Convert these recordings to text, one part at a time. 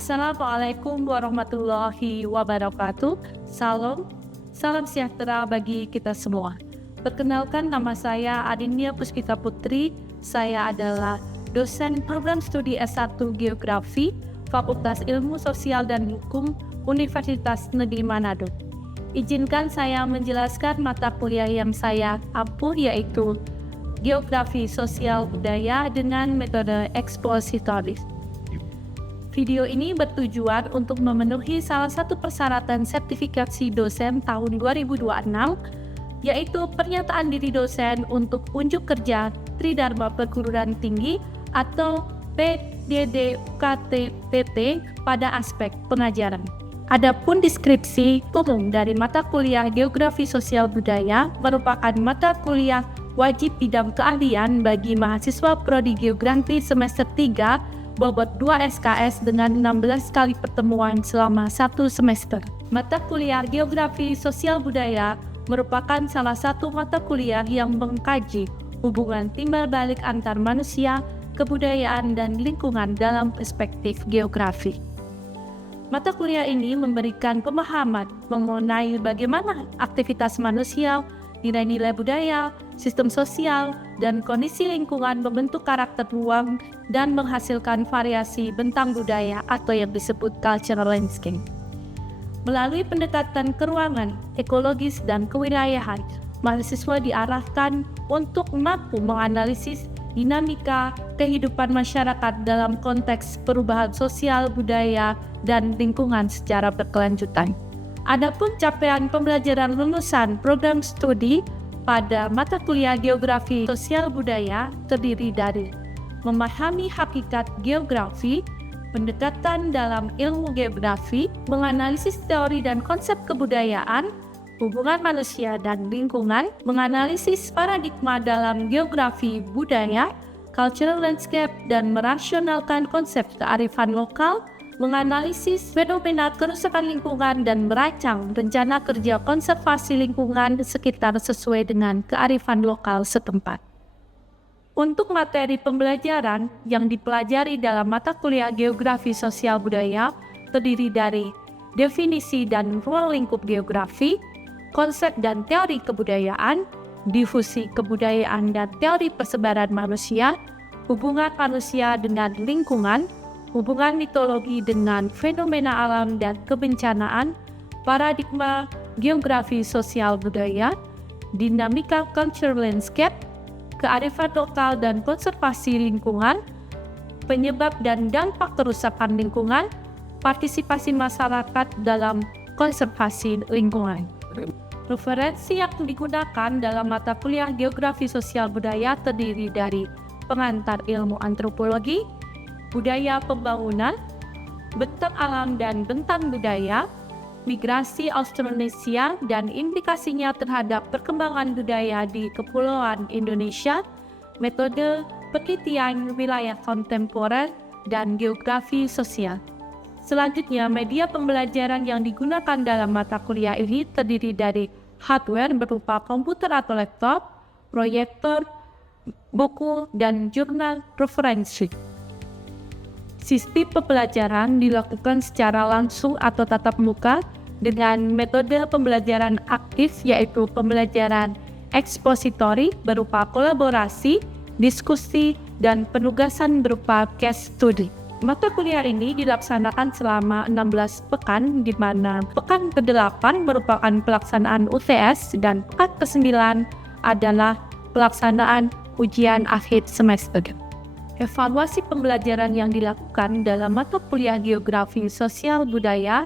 Assalamualaikum warahmatullahi wabarakatuh. Salam sejahtera bagi kita semua. Perkenalkan, nama saya Adinia Puspita Putri. Saya adalah dosen program studi S1 Geografi, Fakultas Ilmu Sosial dan Hukum, Universitas Negeri Manado. Izinkan saya menjelaskan mata kuliah yang saya ampuh, yaitu Geografi Sosial Budaya dengan metode ekspositoris. Video ini bertujuan untuk memenuhi salah satu persyaratan sertifikasi dosen tahun 2026, yaitu pernyataan diri dosen untuk unjuk kerja Tridharma Perguruan Tinggi atau PDD-UKT-PT pada aspek pengajaran. Adapun deskripsi umum dari mata kuliah Geografi Sosial Budaya merupakan mata kuliah wajib bidang keahlian bagi mahasiswa Prodi Geografi semester 3 bobot 2 SKS dengan 16 kali pertemuan selama 1 semester. Mata kuliah Geografi Sosial Budaya merupakan salah satu mata kuliah yang mengkaji hubungan timbal balik antar manusia, kebudayaan, dan lingkungan dalam perspektif geografi. Mata kuliah ini memberikan pemahaman mengenai bagaimana aktivitas manusia, nilai-nilai budaya, sistem sosial, dan kondisi lingkungan membentuk karakter ruang dan menghasilkan variasi bentang budaya atau yang disebut cultural landscape. Melalui pendekatan keruangan, ekologis, dan kewilayahan, mahasiswa diarahkan untuk mampu menganalisis dinamika kehidupan masyarakat dalam konteks perubahan sosial, budaya, dan lingkungan secara berkelanjutan. Adapun capaian pembelajaran lulusan program studi pada mata kuliah Geografi Sosial Budaya terdiri dari memahami hakikat geografi, pendekatan dalam ilmu geografi, menganalisis teori dan konsep kebudayaan, hubungan manusia dan lingkungan, menganalisis paradigma dalam geografi budaya, cultural landscape, dan merasionalkan konsep kearifan lokal, menganalisis fenomena kerusakan lingkungan dan merancang rencana kerja konservasi lingkungan sekitar sesuai dengan kearifan lokal setempat. Untuk materi pembelajaran yang dipelajari dalam mata kuliah Geografi Sosial Budaya terdiri dari definisi dan ruang lingkup geografi, konsep dan teori kebudayaan, difusi kebudayaan dan teori persebaran manusia, hubungan manusia dengan lingkungan, hubungan mitologi dengan fenomena alam dan kebencanaan, paradigma geografi sosial budaya, dinamika cultural landscape, kearifan lokal dan konservasi lingkungan, penyebab dan dampak kerusakan lingkungan, partisipasi masyarakat dalam konservasi lingkungan. Referensi yang digunakan dalam mata kuliah Geografi Sosial Budaya terdiri dari pengantar ilmu antropologi, budaya pembangunan, bentang alam dan bentang budaya, migrasi Austronesia dan implikasinya terhadap perkembangan budaya di Kepulauan Indonesia, metode penelitian wilayah kontemporer, dan geografi sosial. Selanjutnya, media pembelajaran yang digunakan dalam mata kuliah ini terdiri dari hardware berupa komputer atau laptop, proyektor, buku, dan jurnal referensi. Sistem pembelajaran dilakukan secara langsung atau tatap muka dengan metode pembelajaran aktif, yaitu pembelajaran ekspositori berupa kolaborasi, diskusi, dan penugasan berupa case study. Mata kuliah ini dilaksanakan selama 16 pekan, di mana pekan ke-8 merupakan pelaksanaan UTS dan pekan ke-9 adalah pelaksanaan ujian akhir semester. Evaluasi pembelajaran yang dilakukan dalam mata kuliah Geografi Sosial Budaya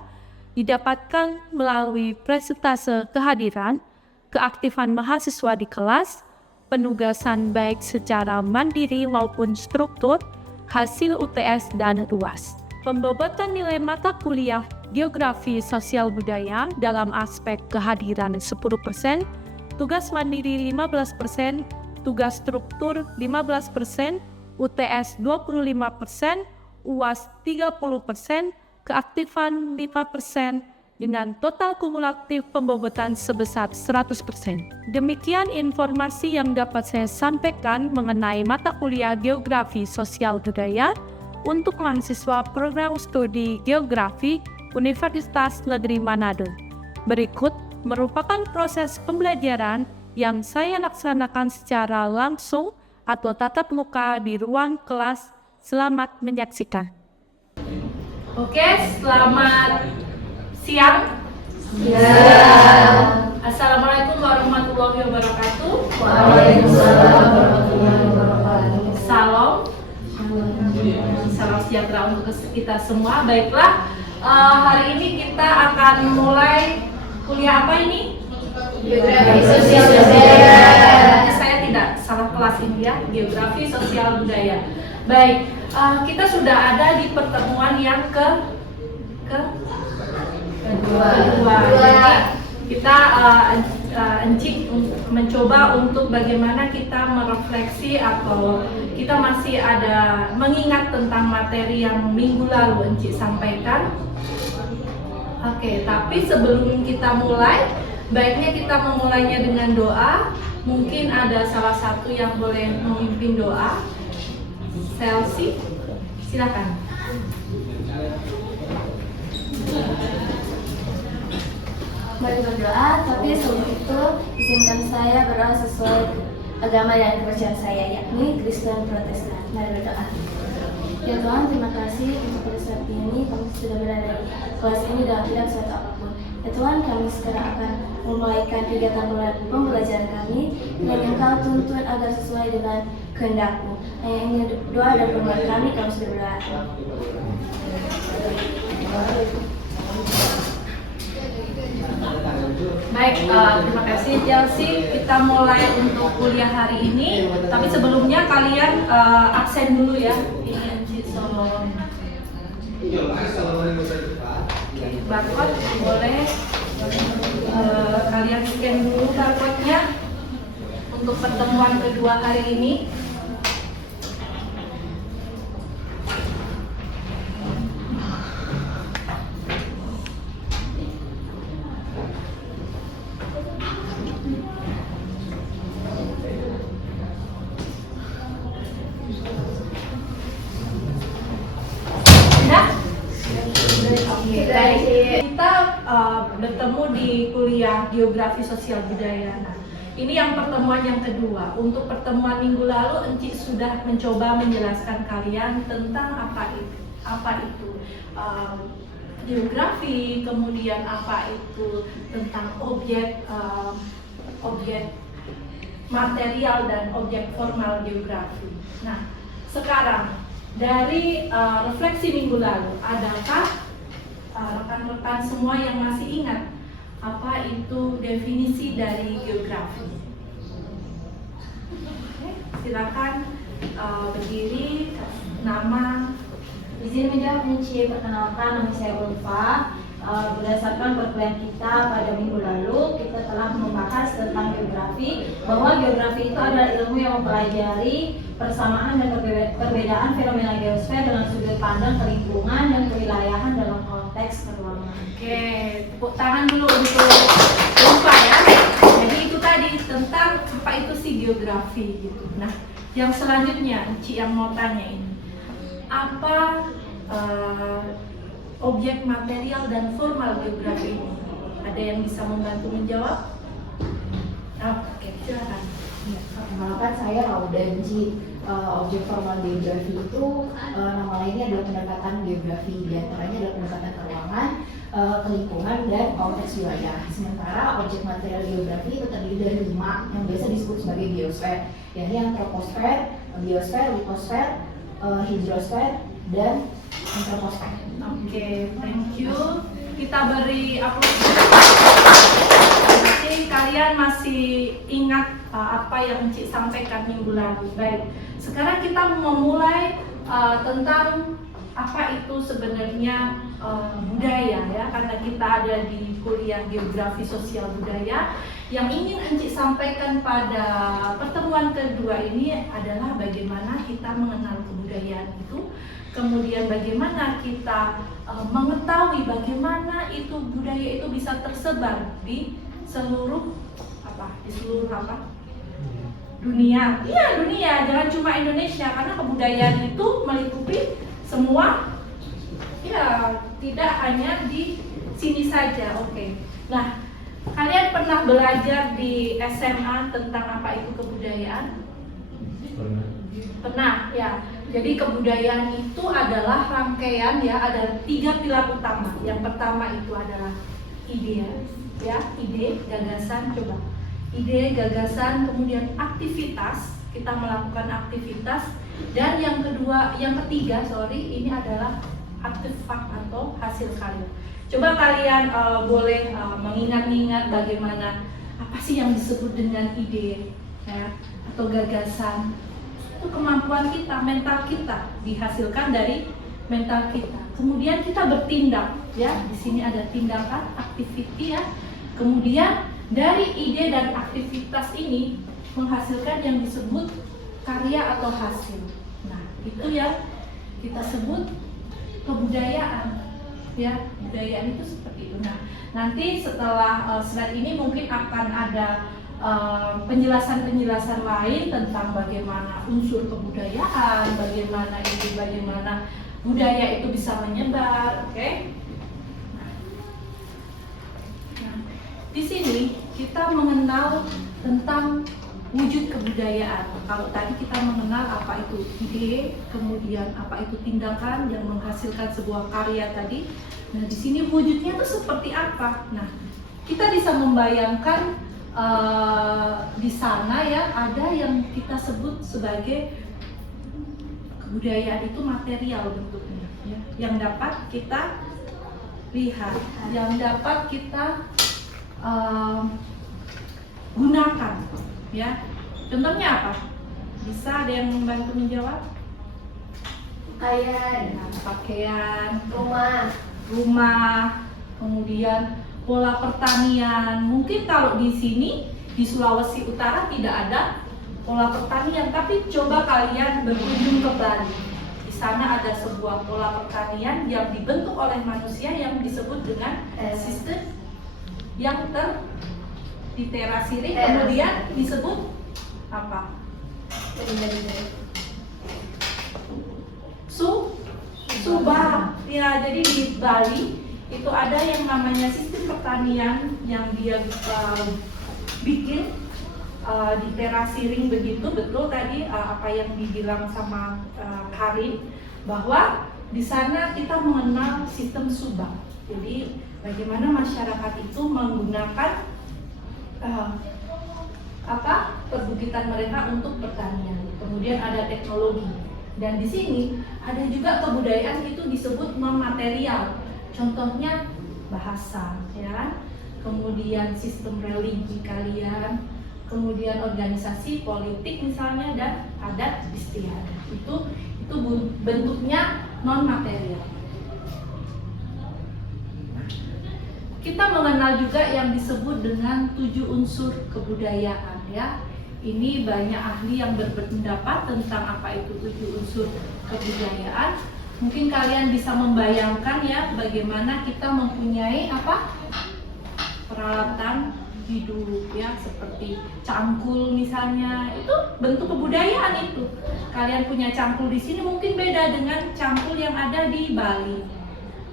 didapatkan melalui presentase kehadiran, keaktifan mahasiswa di kelas, penugasan baik secara mandiri maupun struktur, hasil UTS, dan UAS. Pembobotan nilai mata kuliah Geografi Sosial Budaya dalam aspek kehadiran 10%, tugas mandiri 15%, tugas struktur 15%, UTS 25%, UAS 30%, keaktifan 5%, dengan total kumulatif pembobotan sebesar 100%. Demikian informasi yang dapat saya sampaikan mengenai mata kuliah Geografi Sosial Budaya. untuk mahasiswa program studi Geografi Universitas Negeri Manado. Berikut merupakan proses pembelajaran yang saya laksanakan secara langsung atau tatap muka di ruang kelas. Selamat menyaksikan. Oke, selamat siang. Assalamualaikum warahmatullahi wabarakatuh. Waalaikumsalam warahmatullahi wabarakatuh. Salam sejahtera untuk kita semua. Baiklah, hari ini kita akan mulai kuliah apa ini? Geografi Sosial Budaya. Saya tidak salah kelas ini ya, Geografi Sosial Budaya. Baik, kita sudah ada di pertemuan yang kedua. Jadi kita Encik mencoba untuk bagaimana kita merefleksi atau kita masih ada mengingat tentang materi yang minggu lalu Encik sampaikan. Oke, tapi sebelum kita mulai, baiknya kita memulainya dengan doa. Mungkin ada salah satu yang boleh memimpin doa. Selsi, silakan. Mari berdoa, tapi sebelum itu izinkan saya berdoa sesuai agama dan kepercayaan saya, yakni Kristen Protestan. Mari berdoa. Ya Tuhan, terima kasih untuk pada saat ini kami sudah berada di kelas ini dalam tidak satu apapun. Ya Tuhan, kami sekarang akan memulaikan kegiatan pembelajaran kami dan Engkau tuntun agar sesuai dengan kehendak-Mu. Hanya ini doa dan permohonan kami sudah berdoa. Baik, terima kasih Chelsea. Kita mulai untuk kuliah hari ini. Tapi sebelumnya kalian absen dulu ya. Ini Encik Solo. Barcode boleh kalian scan dulu barcode-nya untuk pertemuan kedua hari ini. Kita bertemu di kuliah Geografi Sosial Budaya. Nah, ini yang pertemuan yang kedua. Untuk pertemuan minggu lalu, Encik sudah mencoba menjelaskan kalian tentang apa itu geografi, kemudian apa itu tentang objek material dan objek formal geografi. Nah, sekarang dari refleksi minggu lalu, adakah rekan-rekan semua yang masih ingat apa itu definisi dari geografi? Oke, silakan berdiri, nama. Izin menjawab Encik, perkenalkan nama saya Ulfa. Berdasarkan perkuliahan kita pada minggu lalu, kita telah membahas tentang geografi, bahwa geografi itu adalah ilmu yang mempelajari persamaan dan perbedaan fenomena geosfer dengan sudut pandang lingkungan dan kewilayahan dalam konteks keruangan. Oke, tepuk tangan dulu untuk Ulfa ya. Jadi itu tadi tentang apa itu sih geografi gitu. Nah, yang selanjutnya Encik yang mau tanya ini, apa objek material dan formal geografi ini? Ada yang bisa membantu menjawab? Oke, silakan. Perkenalkan saya Rauda Encik. Objek formal geografi itu nama lainnya adalah pendekatan geografi, diantaranya adalah pendekatan keuangan, lingkungan, dan konteks wilayah. Sementara objek material geografi itu terdiri dari 5 yang biasa disebut sebagai geosfer, yaitu yang troposfer, biosfer, litosfer, hidrosfer, dan antroposfer. Oke, thank you. Kita beri aplaus. Berarti kalian masih ingat apa yang Encik sampaikan minggu lalu. Baik, sekarang kita memulai tentang apa itu sebenarnya budaya ya, karena kita ada di kuliah Geografi Sosial Budaya. Yang ingin Encik sampaikan pada pertemuan kedua ini adalah bagaimana kita mengenal kebudayaan itu, kemudian bagaimana kita mengetahui bagaimana itu budaya itu bisa tersebar di seluruh dunia. Iya, dunia, jangan cuma Indonesia, karena kebudayaan itu meliputi semua? Ya, tidak hanya di sini saja. Oke. Nah, kalian pernah belajar di SMA tentang apa itu kebudayaan? Pernah, ya. Jadi kebudayaan itu adalah rangkaian, ya, ada 3 pilar utama. Yang pertama itu adalah ide, ya, ide, gagasan, coba. Ide, gagasan, kemudian aktivitas, kita melakukan aktivitas, dan yang ketiga, ini adalah artefak atau hasil karya. Coba kalian boleh mengingat-ingat bagaimana apa sih yang disebut dengan ide, ya, atau gagasan. Itu kemampuan kita, mental kita dihasilkan dari mental kita. Kemudian kita bertindak, ya. Di sini ada tindakan, activity, ya. Kemudian dari ide dan aktivitas ini menghasilkan yang disebut karya atau hasil. Nah, itu yang kita sebut kebudayaan, ya. Kebudayaan itu seperti itu. Nah, nanti setelah slide ini mungkin akan ada penjelasan-penjelasan lain tentang bagaimana unsur kebudayaan, bagaimana budaya itu bisa menyebar, oke? Nah, di sini kita mengenal tentang wujud kebudayaan. Kalau tadi kita mengenal apa itu ide, kemudian apa itu tindakan yang menghasilkan sebuah karya tadi. Nah, di sini wujudnya itu seperti apa? Nah, kita bisa membayangkan di sana, ya, ada yang kita sebut sebagai kebudayaan itu material bentuknya, ya, yang dapat kita lihat, yang dapat kita gunakan, ya. Contohnya apa? Bisa ada yang membantu menjawab? Pakaian, rumah, kemudian pola pertanian. Mungkin kalau di sini di Sulawesi Utara tidak ada pola pertanian, tapi coba kalian berkunjung ke Bali. Di sana ada sebuah pola pertanian yang dibentuk oleh manusia yang disebut dengan sistem yang diterasiri, kemudian disebut apa? Subak. Ya, jadi di Bali itu ada yang namanya sistem pertanian yang dia bikin di terasiring begitu. Betul tadi apa yang dibilang sama Karin, bahwa di sana kita mengenal sistem subak. Jadi bagaimana masyarakat itu menggunakan perbukitan mereka untuk pertanian. Kemudian ada teknologi, dan di sini ada juga kebudayaan itu disebut non material. Contohnya bahasa, ya, kemudian sistem religi kalian, kemudian organisasi politik misalnya, dan adat istiadat. Itu bentuknya non material. Kita mengenal juga yang disebut dengan 7 unsur kebudayaan, ya. Ini banyak ahli yang berpendapat tentang apa itu 7 unsur kebudayaan. Mungkin kalian bisa membayangkan, ya, bagaimana kita mempunyai peralatan hidup, ya, seperti cangkul misalnya. Itu bentuk kebudayaan itu. Kalian punya cangkul di sini mungkin beda dengan cangkul yang ada di Bali.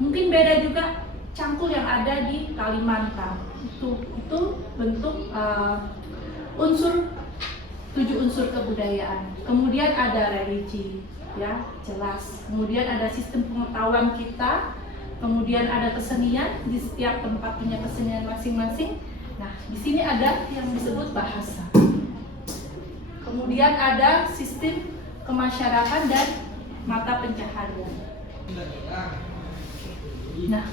Mungkin beda juga cangkul yang ada di Kalimantan. Itu bentuk 7 unsur kebudayaan. Kemudian ada religi, ya, jelas. Kemudian ada sistem pengetahuan kita, kemudian ada kesenian, di setiap tempat punya kesenian masing-masing. Nah, di sini ada yang disebut bahasa. Kemudian ada sistem kemasyarakatan dan mata pencaharian. Nah,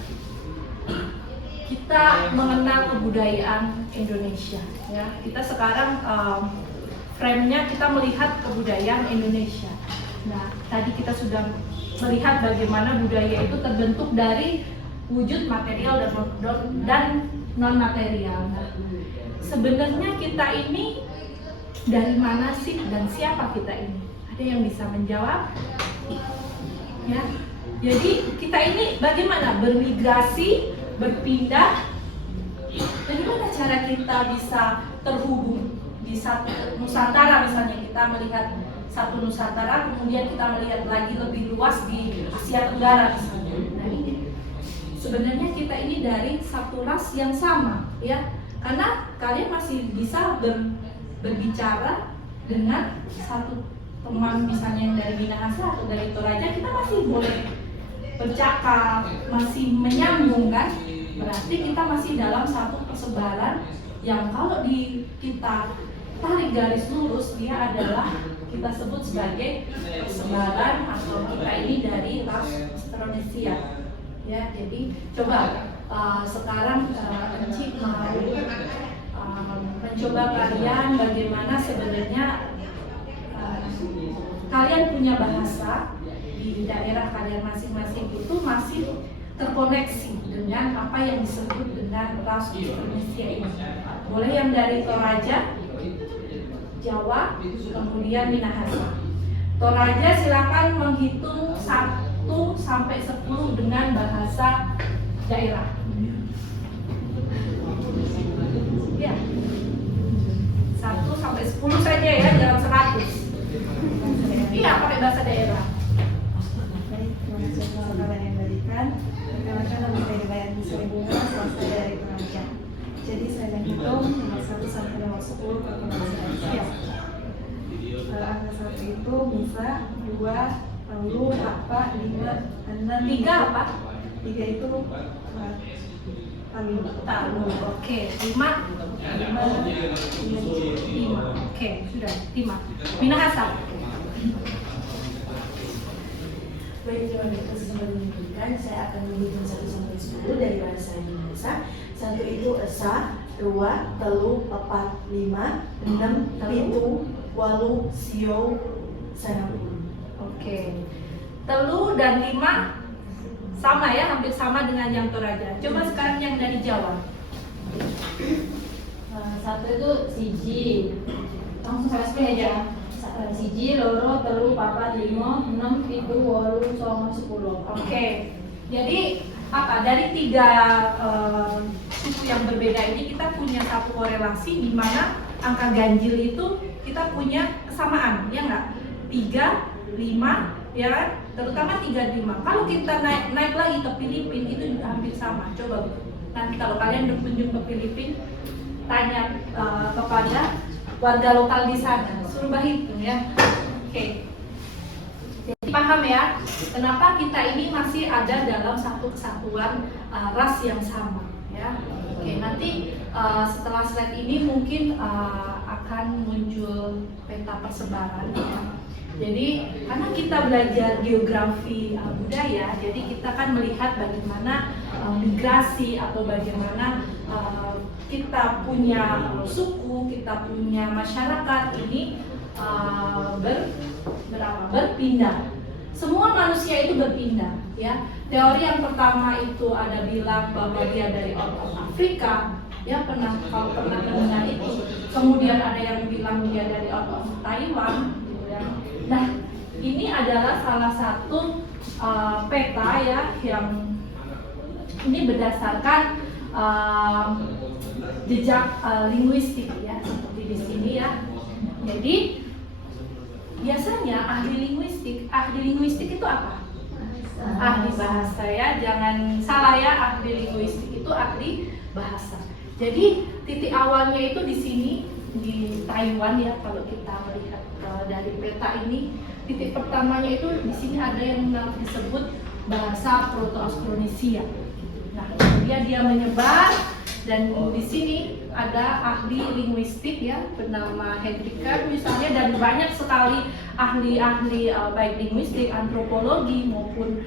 kita mengenal kebudayaan Indonesia, ya. Kita sekarang frame-nya kita melihat kebudayaan Indonesia. Nah, tadi kita sudah melihat bagaimana budaya itu terbentuk dari wujud material dan non material. Nah, sebenarnya kita ini dari mana sih dan siapa kita ini? Ada yang bisa menjawab? Ya. Jadi kita ini bagaimana bermigrasi, berpindah? Bagaimana cara kita bisa terhubung di satu Nusantara misalnya, kita melihat satu Nusantara, kemudian kita melihat lagi lebih luas di Asia Tenggara misalnya. Nah ini sebenarnya kita ini dari satu ras yang sama ya, karena kalian masih bisa berbicara dengan satu teman misalnya yang dari Minahasa atau dari Toraja, kita masih boleh bercakap, masih menyambung kan, berarti kita masih dalam satu persebaran yang kalau kita tarik garis lurus, dia adalah kita sebut sebagai persebaran atau kita ini dari ras Austronesia ya. Jadi coba sekarang Enci mau mencoba kalian bagaimana sebenarnya kalian punya bahasa di daerah kalian masing-masing itu masih terkoneksi dengan apa yang disebut dengan ras Austronesia ini. Boleh yang dari Toraja, Jawa, kemudian Minahasa. Toraja silakan menghitung 1 sampai 10 dengan bahasa daerah. Ya. 1 sampai 10 saja ya, jangan 100. Iya, pakai bahasa daerah. Baik, terima kasih atas pengalaman yang diberikan. Perkenalkan nama saya Bayan Bunga, swasta dari Toraja. Jadi saya menghitung nomor 1 sampai nomor 10 perkenalkan saya. Siap. Angka 1 itu bisa 2, lalu apa, 5, 6, 3 apa? 3 itu Tahu. Oke, 5. Oke, sudah 5. Minahasa. Baik, terima kasih sudah menunjukkan. Saya akan menghitung 1 sampai 10 dari bahasa Indonesia. 1 itu esa, 2, telu, 4, 5, 6, 7, 8, sio, 90. Oke. Telu dan 5 sama ya, hampir sama dengan yang Toraja. Coba sekarang yang dari Jawa. 1 itu siji, langsung saya spray aja. Siji, loro, telu, papat, 5, 6, 7, 8, 9, 10. Oke. Jadi apa? Dari 3 suku yang berbeda ini kita punya satu korelasi di mana angka ganjil itu kita punya kesamaan, ya nggak? 3, 5, ya kan? Terutama 3, 5. Kalau kita naik lagi ke Filipina itu juga hampir sama. Coba nanti kalau kalian berkunjung ke Filipina, tanya kepada warga lokal di sana, suruh hitung ya. Oke. Jadi paham ya, kenapa kita ini masih ada dalam satu kesatuan ras yang sama ya. Oke, nanti setelah slide ini mungkin akan muncul peta persebaran ya. Jadi karena kita belajar geografi budaya, jadi kita kan melihat bagaimana migrasi atau bagaimana kita punya suku, kita punya masyarakat ini berpindah. Semua manusia itu berpindah ya. Teori yang pertama itu ada bilang bahwa dia dari out of Afrika ya, kalau pernah mendengar itu. Kemudian ada yang bilang dia dari out of Taiwan gitu ya. Nah, ini adalah salah satu peta ya, yang ini berdasarkan jejak linguistik ya, seperti di sini ya. Jadi biasanya ahli linguistik itu apa? Ahli bahasa ya, jangan salah ya, ahli linguistik itu ahli bahasa. Jadi titik awalnya itu di sini di Taiwan ya, kalau kita melihat dari peta ini, titik pertamanya itu di sini ada yang disebut bahasa Proto-Austronesia. Nah, kemudian dia menyebar dan di sini ada ahli linguistik ya bernama Hendricker misalnya, dan banyak sekali ahli-ahli baik linguistik, antropologi maupun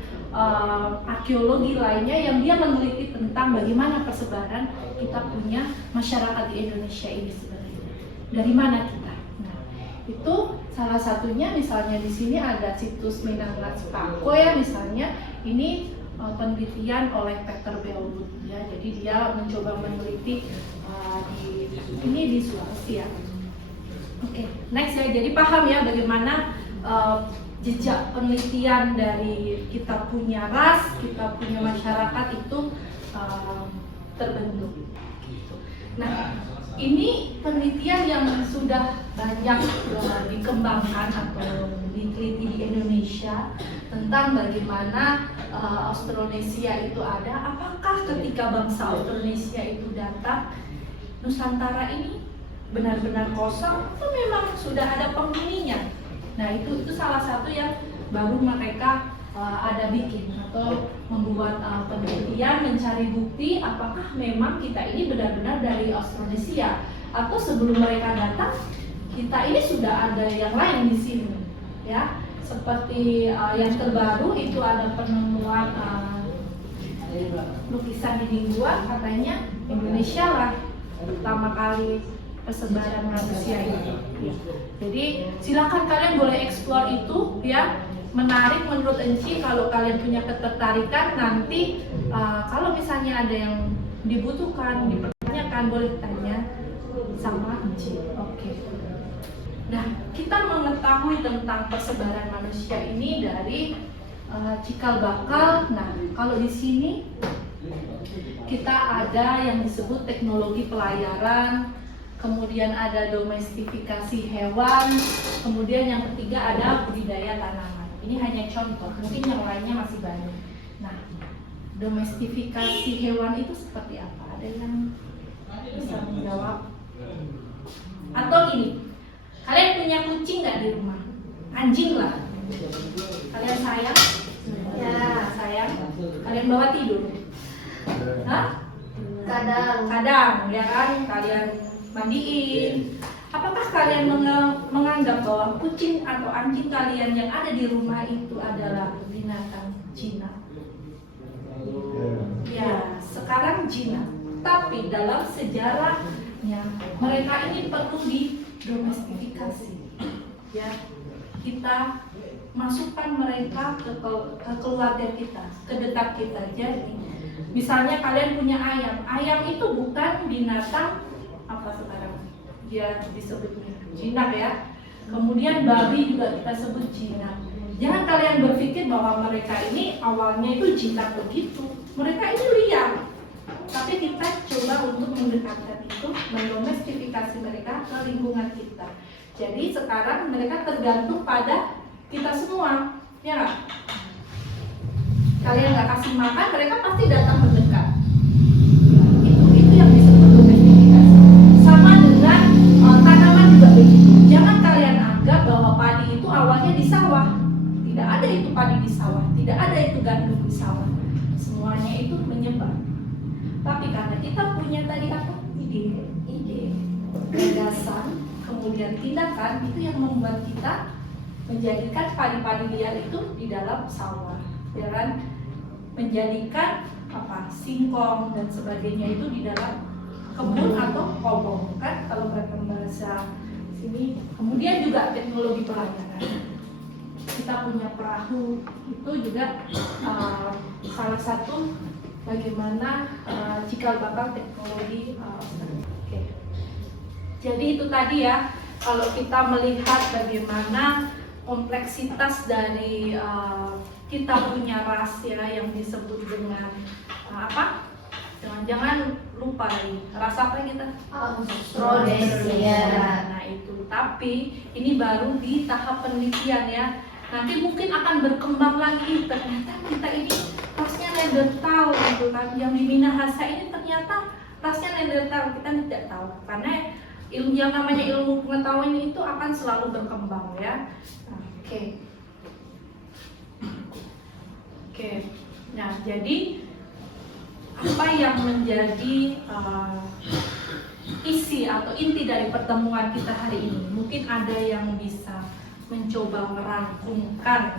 arkeologi lainnya yang dia meneliti tentang bagaimana persebaran kita punya masyarakat di Indonesia ini sebenarnya. Dari mana kita? Nah, itu salah satunya misalnya di sini ada situs Minangas Pako ya misalnya, ini penelitian oleh Peter Bellwood ya, jadi dia mencoba meneliti di Sulawesi ya. Oke, next ya, jadi paham ya bagaimana jejak penelitian dari kita punya ras, kita punya masyarakat itu terbentuk. Nah, Ini penelitian yang sudah banyak dikembangkan atau diteliti di Indonesia tentang bagaimana Austronesia itu ada. Apakah ketika bangsa Austronesia itu datang, Nusantara ini benar-benar kosong atau memang sudah ada penghuninya? Nah, itu salah satu yang baru mereka ada bikin atau membuat penelitian mencari bukti apakah memang kita ini benar-benar dari Austronesia atau sebelum mereka datang kita ini sudah ada yang lain di sini, ya. Seperti yang terbaru itu ada penemuan lukisan di Lingua, katanya Indonesia lah pertama kali persebaran manusia ini. Jadi silakan kalian boleh eksplor itu, ya. Menarik menurut Enci kalau kalian punya ketertarikan nanti kalau misalnya ada yang dibutuhkan, dipertanyakan, boleh tanya sama Enci. Oke. Nah, kita mengetahui tentang persebaran manusia ini dari cikal bakal. Nah, kalau di sini kita ada yang disebut teknologi pelayaran, kemudian ada domestifikasi hewan, kemudian yang ketiga ada budidaya tanaman. Ini hanya contoh, mungkin yang lainnya masih banyak. Nah, domestifikasi hewan itu seperti apa? Ada yang bisa menjawab? Atau gini, kalian punya kucing nggak di rumah? Anjing lah. Kalian sayang? Ya, sayang. Kalian bawa tidur? Hah? Kadang, ya kan? Kalian mandiin. Apakah kalian menganggap bahwa kucing atau anjing kalian yang ada di rumah itu adalah binatang jinak? Ya, sekarang jinak. Tapi dalam sejarahnya mereka ini perlu didomestifikasi. Ya, kita masukkan mereka ke keluarga kita, ke dekat kita. Jadi, misalnya kalian punya ayam. Ayam itu bukan binatang apa sekarang? Dia disebutnya jinak, ya. Kemudian babi juga kita sebut jinak. Jangan kalian berpikir bahwa mereka ini awalnya itu jinak begitu. Mereka ini liar. Tapi kita coba untuk mendekatkan itu, mendomestifikasi mereka ke lingkungan kita. Jadi sekarang mereka tergantung pada kita semua, ya nggak? Kalian nggak kasih makan, mereka pasti datang mendekat. Itu yang disebut domestifikasi. Sama dengan tanaman juga begitu. Jangan kalian anggap bahwa padi itu awalnya di sawah. Tidak ada itu padi di sawah, tidak ada itu gandum di sawah. Semuanya itu menyebar. Tapi karena kita punya tadi apa? Ide, gagasan, kemudian tindakan, itu yang membuat kita menjadikan padi-padi liar itu di dalam sawah, ya kan? Menjadikan apa? Singkong dan sebagainya itu di dalam kebun atau kobong, kan? Kalau bahasa sini. Kemudian juga teknologi pelayaran. Kita punya perahu, itu juga salah satu bagaimana cikal bakal teknologi. Okay. Jadi itu tadi ya, kalau kita melihat bagaimana kompleksitas dari kita punya ras ya yang disebut dengan apa? Jangan lupa nih, ras apa kita? Austronesia. Nah itu, tapi ini baru di tahap penelitian ya. Nanti mungkin akan berkembang lagi, ternyata kita ini rasnya Neanderthal gitu kan. Yang di Minahasa ini ternyata rasnya Neanderthal, kita tidak tahu. Karena ilmu yang namanya ilmu pengetahuan itu akan selalu berkembang ya. Oke. Nah, jadi apa yang menjadi isi atau inti dari pertemuan kita hari ini? Mungkin ada yang bisa mencoba merangkumkan,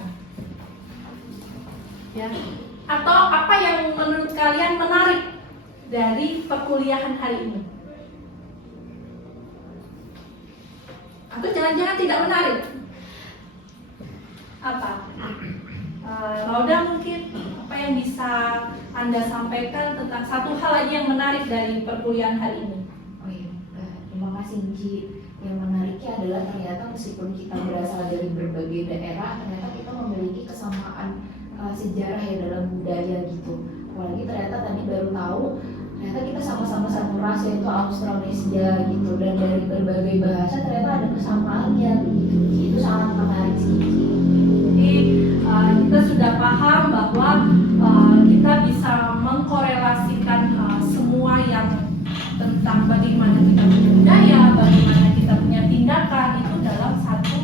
ya. Atau apa yang menurut kalian menarik dari perkuliahan hari ini? Atau jangan-jangan tidak menarik? Apa? Lauda mungkin apa yang bisa Anda sampaikan tentang satu hal aja yang menarik dari perkuliahan hari ini? Oh iya, terima kasih Nci. Yang menariknya adalah ternyata meskipun kita berasal dari berbagai daerah, ternyata kita memiliki kesamaan sejarah ya dalam budaya gitu. Apalagi ternyata tadi baru tahu ternyata kita sama-sama satu ras yaitu Austronesia gitu, dan dari berbagai bahasa ternyata ada kesamaannya begitu. Itu sangat menarik sih. Jadi kita sudah paham bahwa kita bisa mengkorelasikan semua yang tentang bagaimana kita punya budaya, bagaimana kita punya tindakan itu dalam satu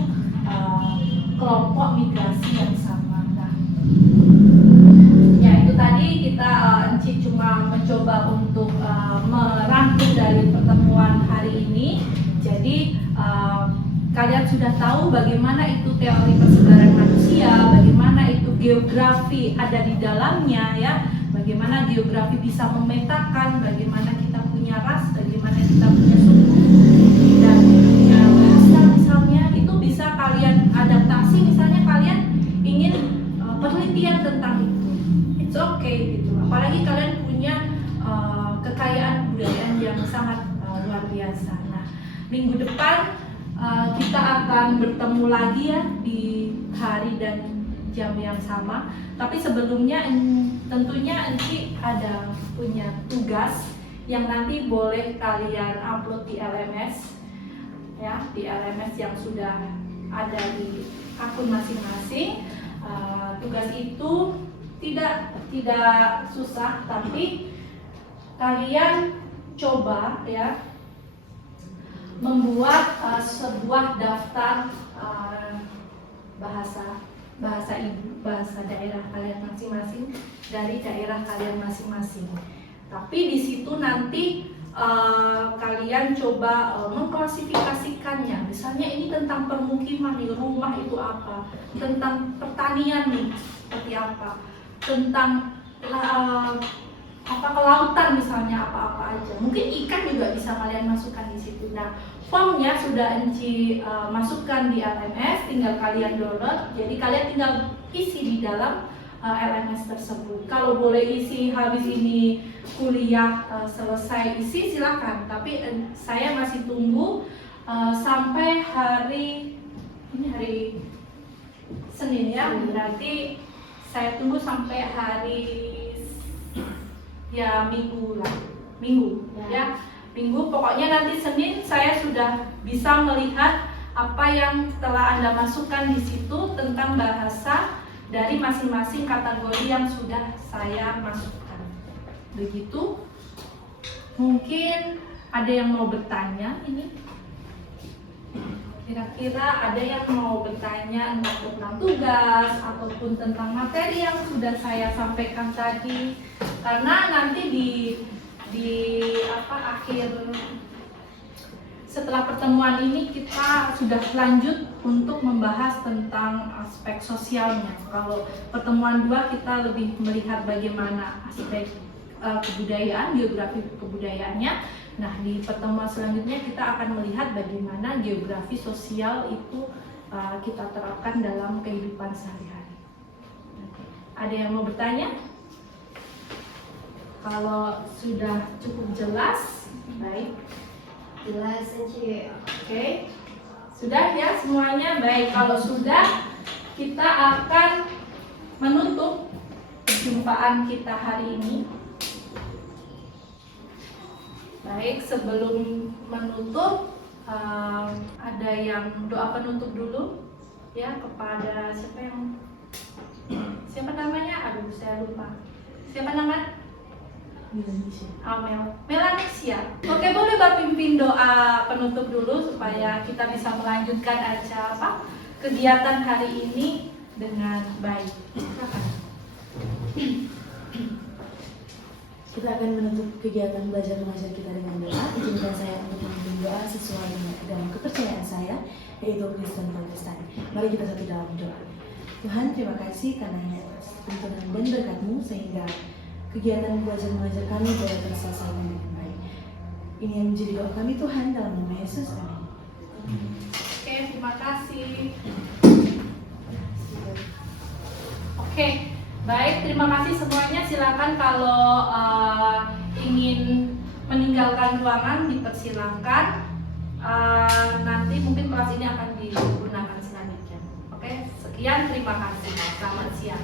kelompok migrasi yang sama. Nah, ya itu tadi kita Enci cuma mencoba untuk merangkum dari pertemuan hari ini. Jadi kalian sudah tahu bagaimana itu teori persebaran manusia, bagaimana itu geografi ada di dalamnya ya, bagaimana geografi bisa memetakan bagaimana kita punya ras, bagaimana kita punya suku dan punya bahasa misalnya, itu bisa kalian adaptasi. Misalnya kalian ingin penelitian tentang itu, it's okay gitu. Apalagi kalian punya kekayaan budaya yang sangat luar biasa. Nah, minggu depan kita akan bertemu lagi ya di hari dan jam yang sama. Tapi sebelumnya tentunya Enci ada punya tugas yang nanti boleh kalian upload di LMS ya, di LMS yang sudah ada di akun masing-masing. Tugas itu tidak susah, tapi kalian coba ya membuat sebuah daftar bahasa ibu, bahasa daerah kalian masing-masing dari daerah kalian masing-masing. Tapi di situ nanti kalian coba mengklasifikasikannya. Misalnya ini tentang permukiman nih, rumah itu apa, tentang pertanian nih seperti apa, tentang kelautan misalnya apa-apa aja. Mungkin ikan juga bisa kalian masukkan di situ. Nah, formnya sudah Enci masukkan di LMS, tinggal kalian download. Jadi kalian tinggal isi di dalam LMS tersebut. Kalau boleh isi habis ini kuliah selesai isi silakan. Tapi saya masih tunggu sampai hari Senin ya. Berarti saya tunggu sampai hari ya Minggu ya. Minggu, pokoknya nanti Senin saya sudah bisa melihat apa yang telah Anda masukkan di situ tentang bahasa dari masing-masing kategori yang sudah saya masukkan. Begitu. Mungkin ada yang mau bertanya ini? Kira-kira ada yang mau bertanya entah tentang tugas ataupun tentang materi yang sudah saya sampaikan tadi, karena nanti di akhir setelah pertemuan ini kita sudah lanjut untuk membahas tentang aspek sosialnya. Kalau pertemuan 2 kita lebih melihat bagaimana aspek kebudayaan, geografi kebudayaannya. Nah, di pertemuan selanjutnya kita akan melihat bagaimana geografi sosial itu kita terapkan dalam kehidupan sehari-hari. Ada yang mau bertanya? Kalau sudah cukup jelas, baik. Jelas Enci. Oke. Sudah ya semuanya? Baik, kalau sudah kita akan menutup perjumpaan kita hari ini. Baik, sebelum menutup ada yang doa penutup dulu ya kepada siapa namanya? Aduh, saya lupa. Siapa namanya? Melanesia. Oke, boleh Bapak pimpin doa penutup dulu supaya kita bisa melanjutkan acara kegiatan hari ini dengan baik. Silakan. Kita akan menutup kegiatan belajar mengajar kita dengan doa. Izinkan saya untuk memimpin doa sesuai dengan kepercayaan saya, yaitu Kristen Protestan. Mari kita satu dalam doa. Tuhan, terima kasih karena atas tuntunan dan berkat-Mu sehingga kegiatan belajar mengajar kami boleh terselesaikan dengan baik. Ini yang menjadi doa kami Tuhan, dalam nama Yesus. Amin. Oke, terima kasih. Oke, baik, terima kasih semuanya. Silakan kalau ingin meninggalkan ruangan dipersilakan. Nanti mungkin kelas ini akan digunakan selanjutnya. Oke, sekian, terima kasih. Selamat siang.